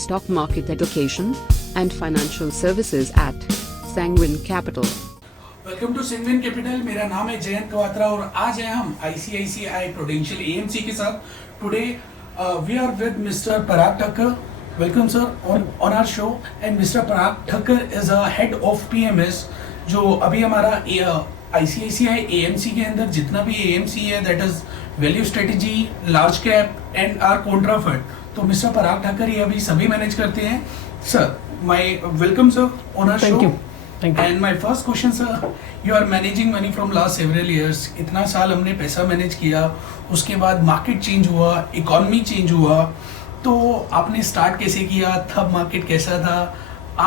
stock market education, and financial services at Sanguine Capital. Welcome to Sanguine Capital. मेरा नाम है जय हिंद कवात्रा और आज है हम ICICI Prudential AMC के साथ। Today we are with mister Parag Thakkar. Welcome sir on our show. And mister Parag Thakkar is a head of PMS, जो अभी हमारा ICICI AMC के अंदर जितना भी AMC है, that is value strategy, large cap and our contra fund, तो मिस्टर पराग ठक्कर ये अभी सभी मैनेज करते हैं। Sir my welcome sir on our show. And my first question, sir, you are managing money from last several years. इतना साल हमने पैसा मैनेज किया, उसके बाद मार्केट चेंज हुआ, इकोनॉमी चेंज हुआ, तो आपने स्टार्ट कैसे किया? तब मार्केट कैसा था,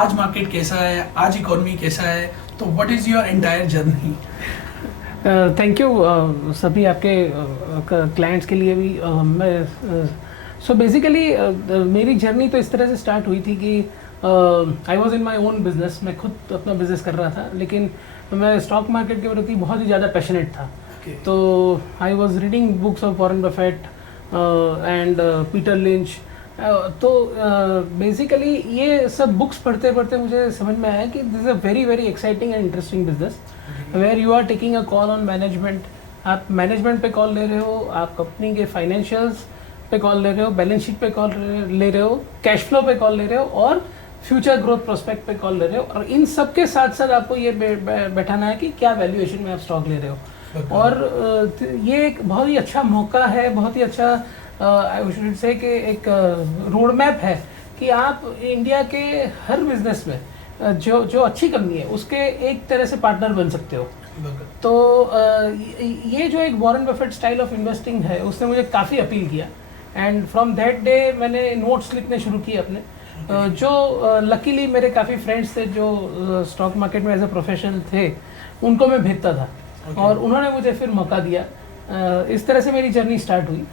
आज मार्केट कैसा है, आज इकोनॉमी कैसा है, तो what is your entire journey? Thank you सभी आपके क्लाइंट्स के लिए भी। मैं सो बेसिकली मेरी जर्नी तो इस तरह से स्टार्ट हुई थी कि I was in my own business. मैं खुद अपना बिजनेस कर रहा था, लेकिन मैं स्टॉक मार्केट के प्रति बहुत ही ज़्यादा पैशनेट था। तो I was reading books of Warren Buffett and Peter lynch. तो बेसिकली ये सब बुक्स पढ़ते पढ़ते मुझे समझ में आया कि this is a very very exciting and interesting business where you are taking a call on management. आप मैनेजमेंट पे कॉल ले रहे हो, आप कंपनी के फाइनेंशियल्स पे कॉल ले रहे हो, बैलेंस शीट पे कॉल ले रहे हो, कैश फ्लो पे कॉल ले रहे हो और फ्यूचर ग्रोथ प्रोस्पेक्ट पे कॉल ले रहे हो। और इन सब के साथ साथ आपको ये बैठाना है कि क्या वैल्यूएशन में आप स्टॉक ले रहे हो। और ये एक बहुत ही अच्छा मौका है, बहुत ही अच्छा आई शुड से कि एक रोड मैप है कि आप इंडिया के हर बिजनेस में जो अच्छी कंपनी है उसके एक तरह से पार्टनर बन सकते हो। तो ये जो एक Warren Buffett style of investing है उसने मुझे काफ़ी अपील किया। एंड फ्रॉम दैट डे मैंने नोट्स लिखने शुरू किए अपने, जो लकीली मेरे काफ़ी फ्रेंड्स थे जो स्टॉक मार्केट में एज अ प्रोफेशनल थे, उनको मैं भेजता था और उन्होंने मुझे फिर मौका दिया। इस तरह से मेरी जर्नी स्टार्ट हुई।